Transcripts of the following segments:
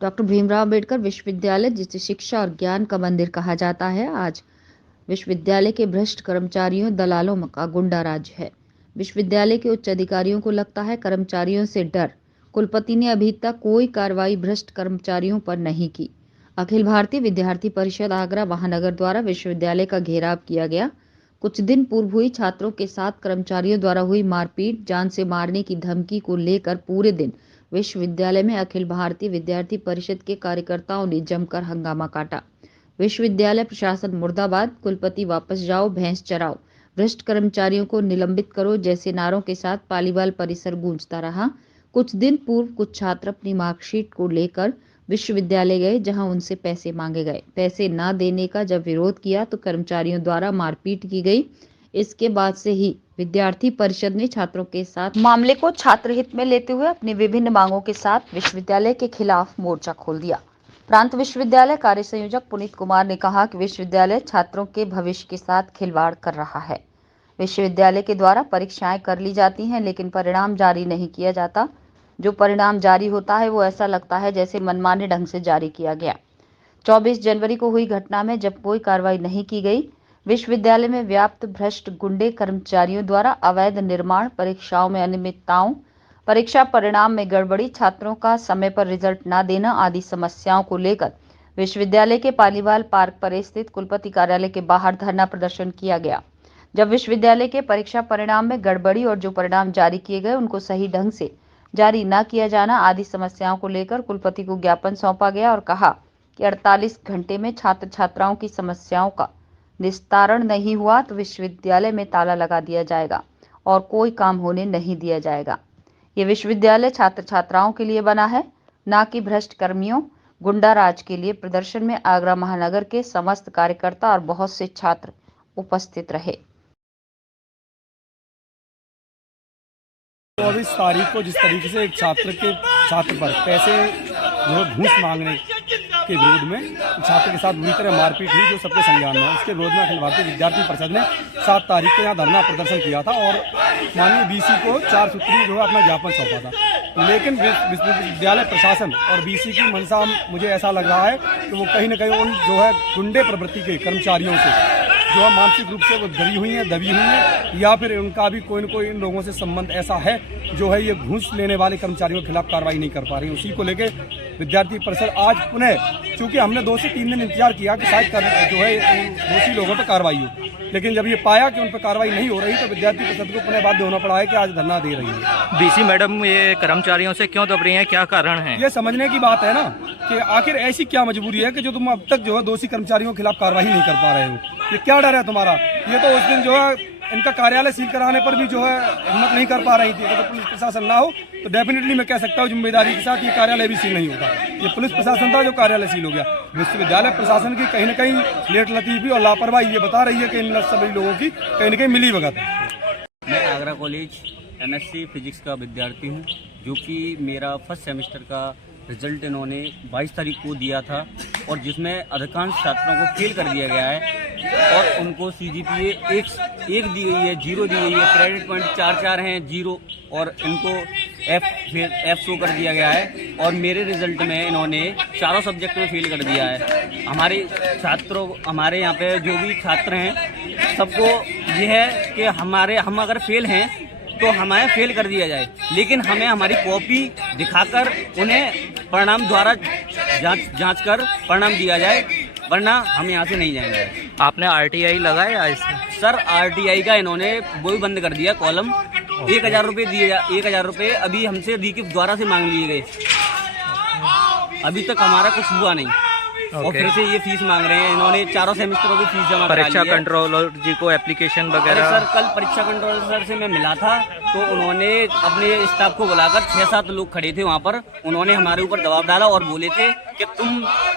Doctor Bhimrao Ambedkar विश्वविद्यालय, जिसे शिक्षा और ज्ञान का मंदिर कहा जाता है, आज विश्वविद्यालय के भ्रष्ट कर्मचारियों, दलालों का गुंडा राज है। विश्वविद्यालय के उच्च अधिकारियों को लगता है कर्मचारियों से डर। कुलपति ने अभी तक कोई कार्रवाई भ्रष्ट कर्मचारियों पर नहीं की। अखिल भारतीय विद्यार्थी परिषद आगरा महानगर द्वारा विश्वविद्यालय का घेराव किया गया। कुछ दिन पूर्व हुई छात्रों के साथ कर्मचारियों द्वारा हुई मारपीट, जान से मारने की धमकी को लेकर पूरे दिन विश्वविद्यालय में अखिल भारतीय विद्यार्थी परिषद के कार्यकर्ताओं ने जमकर हंगामा काटा। विश्वविद्यालय प्रशासन मुर्दाबाद, कुलपति वापस जाओ, भैंस चराओ, भ्रष्ट कर्मचारियों को निलंबित करो जैसे नारों के साथ पालीवाल परिसर गूंजता रहा। कुछ दिन पूर्व कुछ छात्र अपनी मार्कशीट को लेकर विश्वविद्यालय गए, जहां उनसे पैसे मांगे गए। पैसे न देने का जब विरोध किया तो कर्मचारियों द्वारा मारपीट की गई। इसके बाद से ही विद्यार्थी परिषद ने छात्रों के साथ मामले को छात्र हित में लेते हुए अपनी विभिन्न मांगों के साथ विश्वविद्यालय के खिलाफ मोर्चा खोल दिया। प्रांत विश्वविद्यालय कार्य संयोजक पुनीत कुमार ने कहा कि विश्वविद्यालय छात्रों के भविष्य के साथ खिलवाड़ कर रहा है। विश्वविद्यालय के द्वारा परीक्षाएं कर ली जाती हैं, लेकिन परिणाम जारी नहीं किया जाता। जो परिणाम जारी होता है वो ऐसा लगता है जैसे मनमाने ढंग से जारी किया गया। 24 जनवरी को हुई घटना में जब कोई कार्रवाई नहीं की गई, विश्वविद्यालय में व्याप्त भ्रष्ट गुंडे कर्मचारियों द्वारा अवैध निर्माण, परीक्षाओं में अनियमितताओं, परीक्षा परिणाम में गड़बड़ी, छात्रों का समय पर रिजल्ट न देना आदि समस्याओं को लेकर विश्वविद्यालय के पालीवाल पार्क पर स्थित कुलपति कार्यालय के बाहर धरना प्रदर्शन किया गया। जब विश्वविद्यालय के परीक्षा परिणाम में गड़बड़ी और जो परिणाम जारी किए गए उनको सही ढंग से जारी न किया जाना आदि समस्याओं को लेकर कुलपति को ज्ञापन सौंपा गया और कहा कि 48 घंटे में छात्र छात्राओं की समस्याओं का निस्तारण नहीं हुआ तो विश्वविद्यालय में ताला लगा दिया जाएगा और कोई काम होने नहीं दिया जाएगा। ये विश्वविद्यालय छात्र छात्राओं के लिए बना है, न कि भ्रष्ट कर्मियों, गुंडा राज के लिए। प्रदर्शन में आगरा महानगर के समस्त कार्यकर्ता और बहुत से छात्र उपस्थित रहे। 24 तारीख को जिस तरीके से एक छात्र पर पैसे जो घूस मांगने के विरोध में छात्र के साथ बुरी तरह मारपीट हुई, जो सबके संज्ञान में है, उसके विरोध में अखिल भारतीय विद्यार्थी परिषद ने 7 तारीख को यहाँ धरना प्रदर्शन किया था और माननीय बीसी को 4 सूत्री जो है अपना ज्ञापन सौंपा था। लेकिन विश्वविद्यालय प्रशासन और बीसी की मंशा मुझे ऐसा लग रहा है कि वो कहीं न कहीं उन जो है गुंडे प्रवृत्ति के कर्मचारियों से जो है मानसिक रूप से वो दबी हुई हैं, या फिर उनका भी कोई न कोई इन लोगों से संबंध ऐसा है जो है ये घूस लेने वाले कर्मचारियों के खिलाफ कार्रवाई नहीं कर पा रही। उसी को लेकर विद्यार्थी परिषद आज पुनः, चूंकि हमने 2 से 3 दिन इंतजार किया कि शायद जो है दोषी लोगों पर कार्रवाई हो, लेकिन जब ये पाया कि उन पर कार्रवाई नहीं हो रही तो विद्यार्थी परिषद को पुनः बाध्य होना पड़ा है कि आज धरना दे रही है। बीसी मैडम ये कर्मचारियों से क्यों दब रही हैं, क्या कारण है? ये समझने की बात है ना कि आखिर ऐसी क्या मजबूरी है कि जो तुम अब तक जो है दोषी कर्मचारियों के खिलाफ कार्रवाई नहीं कर पा रहे हो। ये क्या डर है तुम्हारा? ये तो उस दिन जो है इनका कार्यालय सील कराने पर भी जो है हिम्मत नहीं कर पा रही थी। अगर पुलिस प्रशासन ना हो तो डेफिनेटली मैं कह सकता हूँ जिम्मेदारी के साथ ये कार्यालय भी सील नहीं होगा। ये पुलिस प्रशासन था जो कार्यालय सील हो गया। विश्वविद्यालय प्रशासन की कहीं न कहीं लेट लतीफी और लापरवाही ये बता रही है कि इन सभी लोगों की कहीं न कहीं मिली भगत है। मैं आगरा कॉलेज MSc फिजिक्स का विद्यार्थी हूँ, जो कि मेरा फर्स्ट सेमेस्टर का रिजल्ट इन्होंने 22 तारीख को दिया था और जिसमें अधिकांश छात्रों को फेल कर दिया गया है और उनको CGPA 1 दी गई है, 0 दी गई है, क्रेडिट पॉइंट 4 हैं, 0, और इनको F शो कर दिया गया है। और मेरे रिजल्ट में इन्होंने चारों सब्जेक्ट में फेल कर दिया है। हमारे यहाँ पे जो भी छात्र हैं सबको ये है कि हम अगर फेल हैं तो हमें फेल कर दिया जाए, लेकिन हमें हमारी कॉपी दिखाकर उन्हें परिणाम द्वारा जांच कर परिणाम दिया जाए, वरना हम यहाँ से नहीं जाएंगे। आपने RTI लगाया इसमें? सर RTI का इन्होंने वो भी बंद कर दिया, कॉलम 1000 रुपये दिए, 1000 रुपये अभी हमसे रीकिप द्वारा से मांग लिए गए। अभी तक हमारा कुछ हुआ नहीं और फिर से ये फीस मांग रहे हैं। इन्होंने चारों सेमेस्टरों की फीस जमा करा ली है। परीक्षा कंट्रोलर जी को एप्लीकेशन वगैरह? सर कल परीक्षा कंट्रोलर सर से मैं मिला था तो उन्होंने अपने स्टाफ को बुलाकर 6-7 लोग खड़े थे वहाँ पर, उन्होंने हमारे ऊपर दबाव डाला और बोले थे कि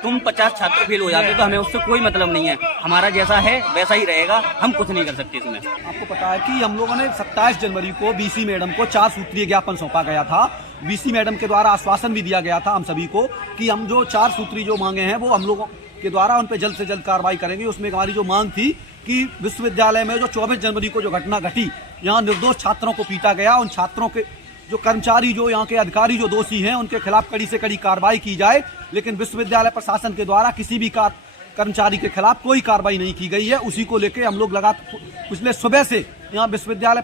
तुम 50 छात्र फेल हो जाते तो हमें उससे कोई मतलब नहीं है, हमारा जैसा है वैसा ही रहेगा, हम कुछ नहीं कर सकते इसमें। आपको पता है कि हम लोगों ने 27 जनवरी को बीसी मैडम को 4 सूत्रीय ज्ञापन सौंपा गया था। बीसी मैडम के द्वारा आश्वासन भी दिया गया था हम सभी को कि हम जो 4 सूत्री जो मांगे हैं वो हम लोगों के द्वारा उन पर जल्द से जल्द कार्रवाई करेंगे। उसमें हमारी जो मांग थी कि विश्वविद्यालय में जो 24 जनवरी को जो घटना घटी, यहाँ निर्दोष छात्रों को पीटा गया, उन छात्रों के जो कर्मचारी, जो यहाँ के अधिकारी जो दोषी हैं, उनके खिलाफ कड़ी से कड़ी कार्रवाई की जाए। लेकिन विश्वविद्यालय प्रशासन के द्वारा किसी भी कर्मचारी के खिलाफ कोई कार्रवाई नहीं की गई है। उसी को लेकर हम लोग लगातार पिछले सुबह से यहाँ विश्वविद्यालय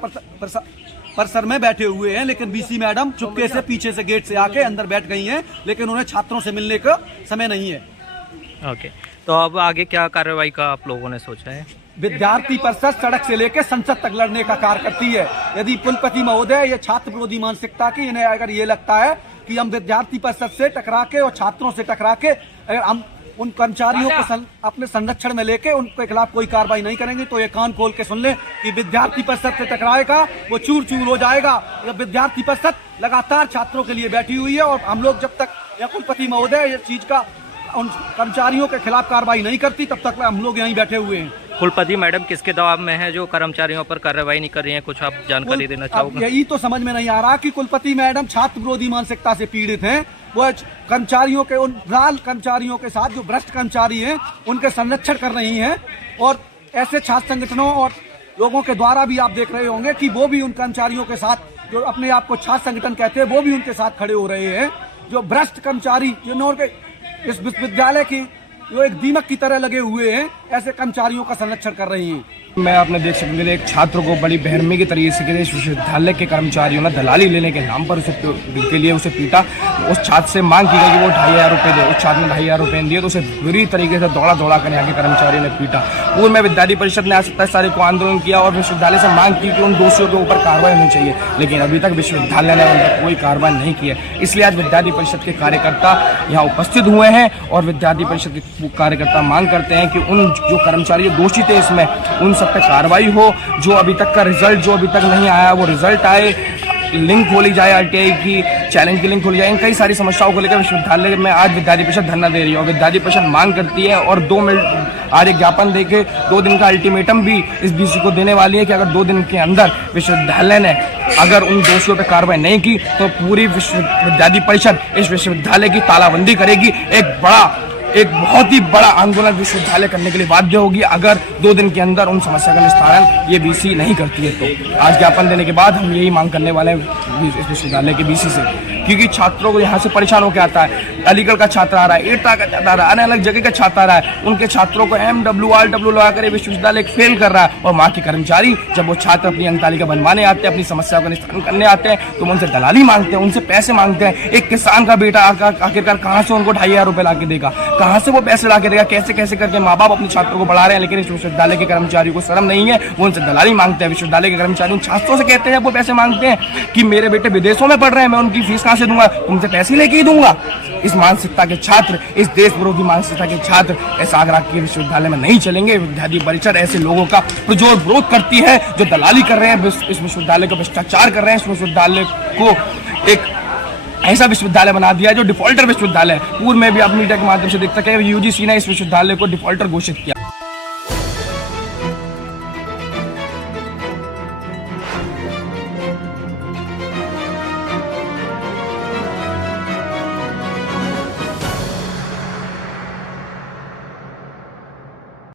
परिसर में बैठे हुए हैं। लेकिन बीसी मैडम चुपके से पीछे से गेट से आके अंदर बैठ गई हैं, लेकिन उन्हें छात्रों से मिलने का समय नहीं है। ओके, तो अब आगे क्या कार्रवाई का आप लोगों ने सोचा है? विद्यार्थी परिषद सड़क से लेकर संसद तक लड़ने का कार्य करती है। यदि कुलपति महोदय ये छात्र विरोधी मानसिकता की, इन्हें अगर ये लगता है कि हम विद्यार्थी परिषद से टकरा के और छात्रों से टकरा के अगर हम उन कर्मचारियों को अपने संरक्षण में लेके उनके खिलाफ कोई कार्रवाई नहीं करेंगे, तो ये कान खोल के सुन ले कि विद्यार्थी परिषद से टकराएगा वो चूर चूर हो जाएगा। विद्यार्थी परिषद लगातार छात्रों के लिए बैठी हुई है और हम लोग जब तक या कुलपति महोदय इस चीज का उन कर्मचारियों के खिलाफ कार्रवाई नहीं करती, तब तक हम लोग यहीं बैठे हुए हैं। कुलपति मैडम किसके दबाव में है जो कर्मचारियों पर कार्रवाई नहीं कर रही हैं? कुछ आप जानकारी देना चाहोगे? यही तो समझ में नहीं आ रहा कि कुलपति मैडम छात्र विरोधी मानसिकता से पीड़ित हैं। वो कर्मचारियों के, उन भ्राल कर्मचारियों के साथ जो भ्रष्ट कर्मचारी हैं उनके संरक्षण कर रही हैं। और ऐसे छात्र संगठनों और लोगों के द्वारा भी आप देख रहे होंगे कि वो भी उन कर्मचारियों के साथ, जो अपने आप को छात्र संगठन कहते हैं, वो भी उनके साथ खड़े हो रहे हैं। जो भ्रष्ट कर्मचारी जिन्होंने इस विश्वविद्यालय की जो एक दीमक की तरह लगे हुए हैं, ऐसे कर्मचारियों का संरक्षण कर रही हैं। मैं अपने देख सकते मेरे एक छात्र को बड़ी बेरहमी के तरीके से इस विश्वविद्यालय के कर्मचारियों ने दलाली लेने के नाम पर उसे पीटा। उस छात्र से मांग की गई कि वो 2500 रुपये दे। उस छात्र ने 2500 रुपये दिए तो उसे बुरी तरीके से दौड़ा कर यहाँ के कर्मचारियों ने पीटा। पूर्व में विद्यार्थी परिषद ने आज 27 तारीख को आंदोलन किया और विश्वविद्यालय से मांग की कि उन दोषियों के ऊपर कार्रवाई होनी चाहिए, लेकिन अभी तक विश्वविद्यालय ने उन पर कोई कार्रवाई नहीं की है। इसलिए आज विद्यार्थी परिषद के कार्यकर्ता यहाँ उपस्थित हुए हैं और विद्यार्थी परिषद के कार्यकर्ता मांग करते हैं कि उन जो कर्मचारी दोषी थे इसमें, उन सब पे कार्रवाई हो। जो अभी तक का रिजल्ट जो अभी तक नहीं आया वो रिजल्ट आए, लिंक खोली जाए, आरटीआई की चैलेंज की लिंक खोली जाए। इन कई सारी समस्याओं को लेकर विश्वविद्यालय में आज विद्यार्थी परिषद धरना दे रही है और विद्यार्थी परिषद मांग करती है और 2 मिनट आज एक ज्ञापन देके 2 दिन का अल्टीमेटम भी इस बीसी को देने वाली है कि अगर 2 दिन के अंदर विश्वविद्यालय ने अगर उन दोषियों पर कार्रवाई नहीं की तो पूरी विद्यार्थी परिषद इस विश्वविद्यालय की तालाबंदी करेगी। एक बहुत ही बड़ा आंदोलन विश्वविद्यालय करने के लिए बाध्य होगी अगर 2 दिन के अंदर उन समस्या का निस्तारण ये बीसी नहीं करती है। तो आज ज्ञापन देने के बाद हम यही मांग करने वाले हैं इस विश्वविद्यालय के बीसी से, क्योंकि छात्रों को यहाँ से परेशान होकर आता है। अलीगढ़ का छात्र आ रहा है, एटा का छात्र आ रहा है, अलग अलग जगह का छात्र आ रहा है। उनके छात्रों को MW RW लगा कर विश्वविद्यालय फेल कर रहा है और वहाँ के कर्मचारी जब वो छात्र अपनी अंकतालिका बनवाने आते हैं, अपनी समस्या का निस्तारण करने आते हैं, तो उनसे दलाली मांगते हैं, उनसे पैसे मांगते हैं। एक किसान का बेटा आखिरकार कहाँ से उनको 2500 रुपये ला के देगा? कहाँ से वो पैसे ला के देगा? कैसे कैसे करके माँ बाप अपने छात्रों को बढ़ा रहे हैं, लेकिन इस विश्वविद्यालय के कर्मचारियों को शर्म नहीं है, वो उनसे दलाली मांगते हैं। विश्वविद्यालय के कर्मचारी उन छात्रों से कहते हैं, वो पैसे मांगते हैं कि मेरे बेटे विदेशों में पढ़ रहे हैं, मैं उनकी फीस कहाँ से दूंगा? तुमसे पैसे लेके ही दूंगा। इस मानसिकता के छात्र, इस देश विरोधी मानसिकता के छात्र ऐसा आगरा के विश्वविद्यालय में नहीं चलेंगे। विद्यार्थी परिषद ऐसे लोगों का पुरजोर विरोध करती है जो दलाली कर रहे हैं, इस विश्वविद्यालय को भ्रष्टाचार कर रहे हैं, इस विश्वविद्यालय को एक ऐसा विश्वविद्यालय बना दिया जो डिफॉल्टर विश्वविद्यालय है। पूर्व में भी आप मीडिया के माध्यम से देख सके UGC ने इस विश्वविद्यालय को डिफॉल्टर घोषित किया।